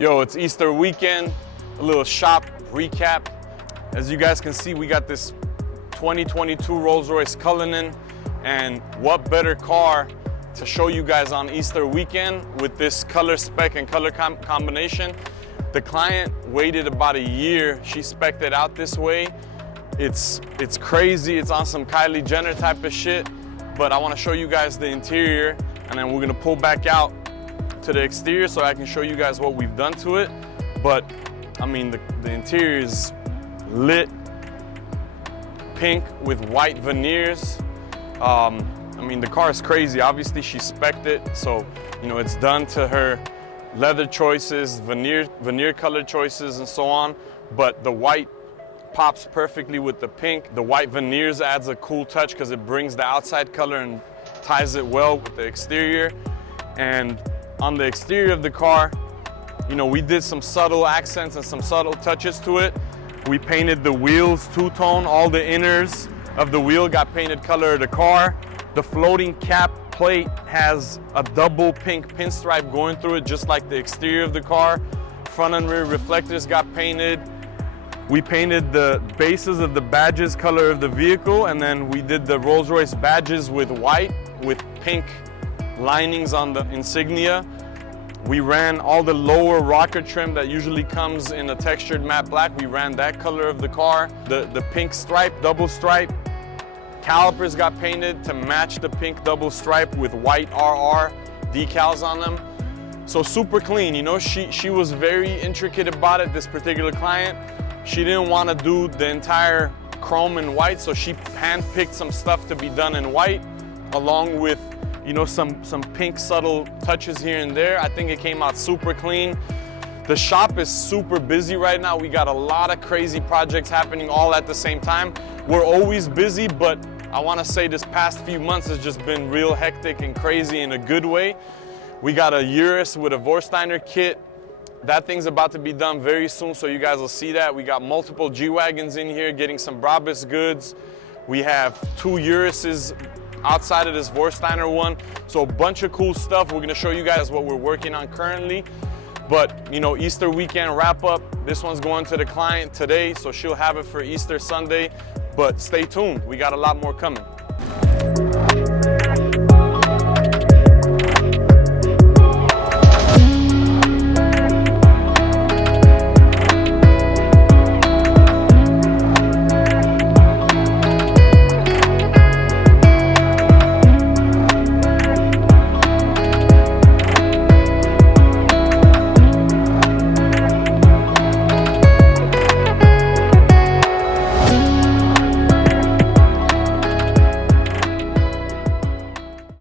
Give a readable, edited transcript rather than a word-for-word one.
Yo, it's Easter weekend, a little shop recap. As you guys can see, we got this 2022 Rolls Royce Cullinan, and what better car to show you guys on Easter weekend with this color spec and color combination. The client waited about a year. She spec'd it out this way. It's crazy. It's on some Kylie Jenner type of shit, but I want to show you guys the interior, and then we're gonna pull back out to the exterior so I can show you guys what we've done to it. But I mean, the interior is lit pink with white veneers. I mean, the car is crazy. Obviously she spec'd it, so you know it's done to her leather choices, veneer color choices, and so on. But the white pops perfectly with the pink. The white veneers adds a cool touch because it brings the outside color and ties it well with the exterior. And on the exterior of the car, you know, we did some subtle accents and some subtle touches to it. We painted the wheels two-tone. All the inners of the wheel got painted color of the car. The floating cap plate has a double pink pinstripe going through it, just like the exterior of the car. Front and rear reflectors got painted. We painted the bases of the badges color of the vehicle, and then we did the Rolls Royce badges with white with pink linings on the insignia. We ran all the lower rocker trim that usually comes in a textured matte black. We ran that color of the car. The pink stripe, double stripe. Calipers got painted to match the pink double stripe with white RR decals on them. So super clean, you know, she was very intricate about it, this particular client. She didn't want to do the entire chrome in white, so she handpicked some stuff to be done in white, along with, you know, some pink subtle touches here and there. I think it came out super clean. The shop is super busy right now. We got a lot of crazy projects happening all at the same time. We're always busy, but I want to say this past few months has just been real hectic and crazy in a good way. We got a Urus with a Vorsteiner kit. That thing's about to be done very soon, so you guys will see that. We got multiple G-Wagons in here getting some Brabus goods. We have 2 Uruses outside of this Vorsteiner one. So a bunch of cool stuff. We're gonna show you guys what we're working on currently. But you know, Easter weekend wrap up. This one's going to the client today, so she'll have it for Easter Sunday. But stay tuned, we got a lot more coming.